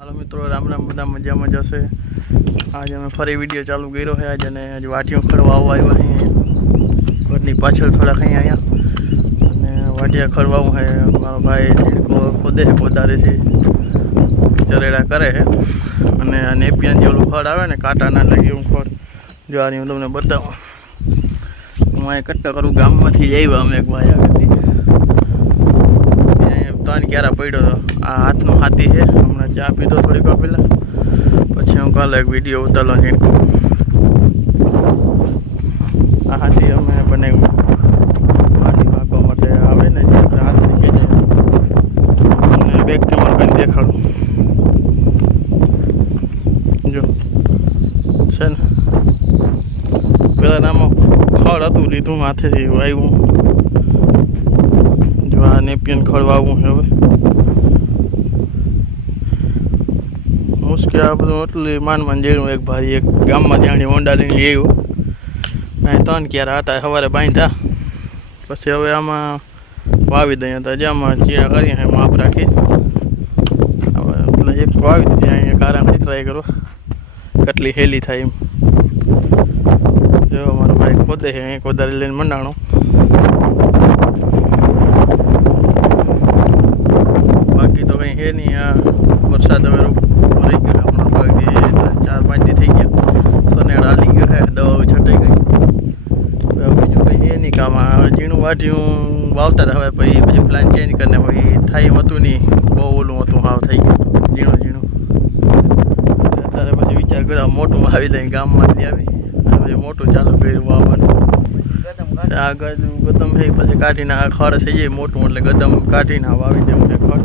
હાલો મિત્રો, રામ રામ, બધા મજામાં જશે આજે અમે ફરી વીડિયો ચાલુ કર્યો છે. આજે અને આજે વાટીઓ ખડવા આવવા આવ્યા અહીં ઘરની પાછળ થોડાક અહીં અહીંયા અને વાટિયા ખડવાવું છે. મારો ભાઈ ખોદે છે પોદારે છે. ચરેડા કરે છે. અને આ નેપિયન જે ખડ આવે ને કાંટાના લાગે એવું ખડ. જો આની હું તમને બતાવું. હું અહીંયા કટ્ટા કરું, ગામમાંથી આવ્યા અમે એક ભાઈ આગળથી. ત્રણ ક્યારા પડ્યો હતો આ હાથનું હાથી છે. ચા પીધો થોડીક વાર પહેલાં. પછી હું કાલે એક વીડિયો ઉતારલો જઈને કહું આથી અમે બનાવ્યું પાણી પાકવા માટે આવે ને, જે આપણે હાથથી ખેંચે અને બેક કેમર કરીને દેખાડું. જો, છે ને. પહેલાં નામાં ખડ હતું, લીધું માથેથી આવ્યું. જો આ નેપિયન ખડ વાવવું હવે. મુશ્કેલ આ બધું એટલું માન માન જઈને એક ભાઈ એક ગામમાં જાણી હોન્ડા લઈને આવ્યો. અહીં ત્રણ ક્યારે હતા, સવારે બાંધ્યા. પછી હવે આમાં વાવી દઈએ તો જેમાં ચીરા કરીએ માપ રાખી હવે એટલે એક વાવી દીધી અહીંયા કારામાં ટ્રાય કરો કેટલી હેલી થાય એમ. જો મારો ભાઈ ખોદે છે, અહીં કોદારી લઈને મંડાણો. બાકી તો કંઈ છે નહીં, આ વરસાદ હવે ચાર પાંચ થઈ ગયા. સનેડા હાલી ગયો છે દવાઓ છટાઈ ગઈ. બીજું છે નહીં, કામ ઝીણું વાટ્યું વાવતા હતા હવે, પછી પછી પ્લાન ચેન્જ કરીને પછી થાય એમ હતું નહીં, બહુ ઓલું હતું, હાવ થઈ ગયું. ઝીણું ઝીણું. અત્યારે પછી વિચાર કર્યો મોટું આવી દઈ ગામમાંથી આવી પછી મોટું ચાલુ કર્યું વાવવાનું. આ ગદમ થઈ પછી કાઢીને આ ખડ થઈ જાય મોટું, એટલે ગદમ કાઢીને વાવી દેવું છે, ખડ.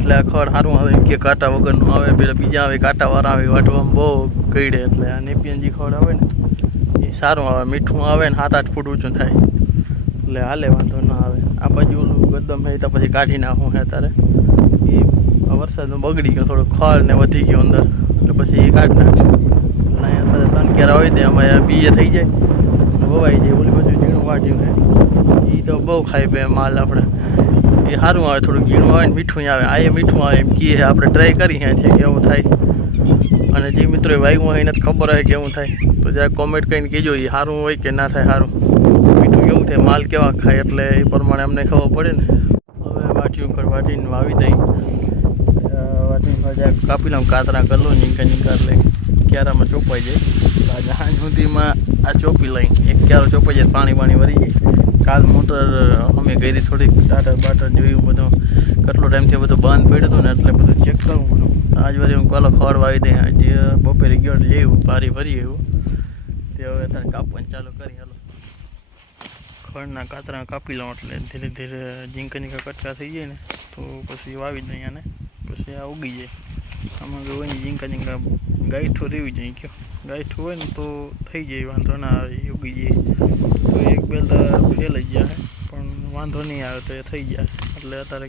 એટલે ખડ સારું આવે એમ કે કાંટા વગરનું આવે, પેલા બીજા આવે, કાંટાવાળા આવે, વાટવામાં બહુ કઈડે એટલે આ નેપિયનજી ખડ આવે ને, એ સારું આવે, મીઠું આવે ને સાત આઠ ફૂટ ઊંચું થાય. એટલે હાલે વાંધો ના આવે. આ બાજુ ઓલું ગદમ હે તો પછી કાઢી નાખું હે તારે. એ વરસાદમાં બગડી ગયો, થોડો ખડ ને વધી ગયો અંદર. એટલે પછી એ કાઢી નાખશું. એટલે અહીંયા ત્રણ કેરા હોય તે અમે બીજે થઈ જાય. વવાઈ જાય, ઓલી બધું ઝીણું વાટ્યું હે. એ તો બહુ ખાઈ પે માલ આપણે એ સારું આવે થોડું ઝીણું આવે ને મીઠું આવે. આ એ મીઠું આવે એમ કીએ આપણે ટ્રાય કરી છે કેવું થાય. અને જે મિત્રો વાગ્યું હોય એને ખબર હોય કેવું થાય. તો જરા કોમેન્ટ કરીને કહેજો એ સારું હોય કે ના થાય સારું મીઠું કેવું થાય? માલ કેવા ખાય? એટલે એ પ્રમાણે અમને ખબર પડે ને. હવે વાટ્યું ઉપર વાટીને વાવી દઈ. વાટીને કાપી લઉં કાતરા કરી લઉં, નીંકા નીંકા એટલે ક્યારામાં ચોપાઈ જાય. સાંજ સુધીમાં આ ચોપી લઈ. એક ક્યારો ચોપાઈ જાય પાણી પાણી વરી જાય. કાલ મોટર, અમે ગઈ થોડીક ટાટર બાટર જોયું બધું. કેટલો ટાઈમથી બધું બંધ પડ્યું હતું ને એટલે બધું ચેક કરવું બધું આજ વળી હું કાલો ખવડવા વાવી દઈ આજે બપોરે ગયો લેવું, ભારી ભરી એવું. તે હવે અત્યારે કાપવાનું ચાલુ કરી, હાલો. ખડના કાતરા કાપી લઉં એટલે ધીરે ધીરે ઝીંકા કટકા થઈ જાય ને, તો પછી વાવી દઈએ ને પછી આ ઉગી જાય. આમાં જો હોય ઝીંકા ઝીંકા ગાંઠું રહેવી જાય કયો. ગાંઠું હોય ને તો થઈ જાય, વાંધો ના આવે ઉગી જાય. તો એક બે ફેલાઈ જાય પણ વાંધો નહીં આવે તો એ થઈ જાય. એટલે અત્યારે